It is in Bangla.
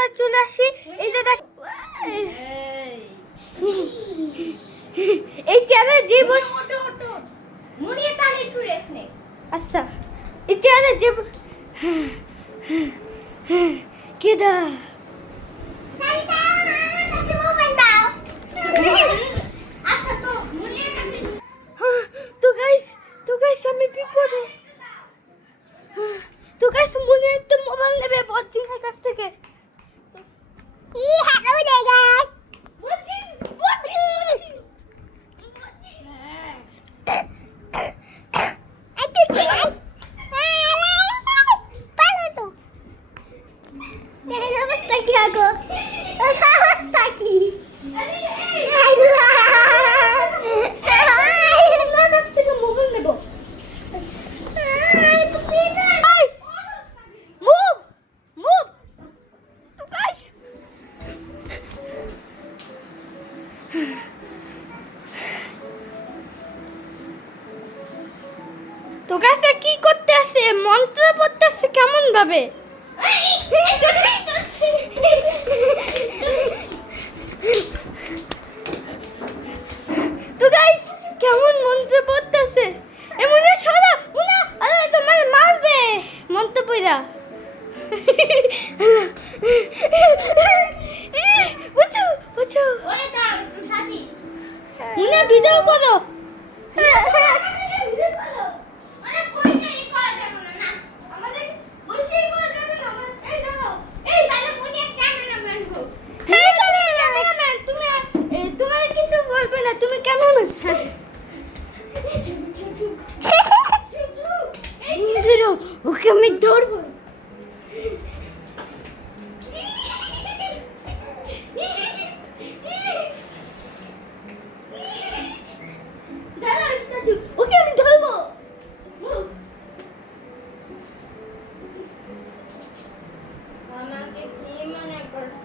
আবার চলে আসি। এই যে দেখ, এই চেয়ারে যে বস, মুনিয়ে তাহলে একটু রেস্ট নে। আচ্ছা এই চেয়ারে যে কেদা আচ্ছা তো মুনিয়ে কাছে তো গাইস আমি বিপদে। তো গাইস মনে হচ্ছে মোবাইল নেবে বচ্চিনের কাছ থেকে। হ্যালো গাইস, বচ্চিন বচ্চিন অবস্থা কি আগো? অবস্থা কি? আপনার কাছ থেকে মোবাইল নেব। গাইস মুভ মুভ তো গাইস তো গাইস কি করতে আছে? মন্ত্র পড়তে আছে কেমন ভাবে? তো গাইস কেমন মন্ত্র পড়তেছে? এমনে সরা উনা, আরে তোমার মারবে মন্ত্র পড়া। বুঝছো বুঝছো ওরে দাও একটু সাজি। উনা ভিডিও করো। অনেক বসেই করা যাবে না না। আমাদের বসেই করা যাবে না। আমার এই দাও এই তাহলে মুনিয়ে ক্যামেরাম্যান হো। হ্যাঁ ক্যামেরাম্যান, তুমি তোমার কিছু বলবে না, তুমি ক্যামেরাম্যান। ওকে আমি ধরবো। দাঁড়াও স্ট্যাচু, ওকে আমি ধরবো। আমাকে কি মনে করছ?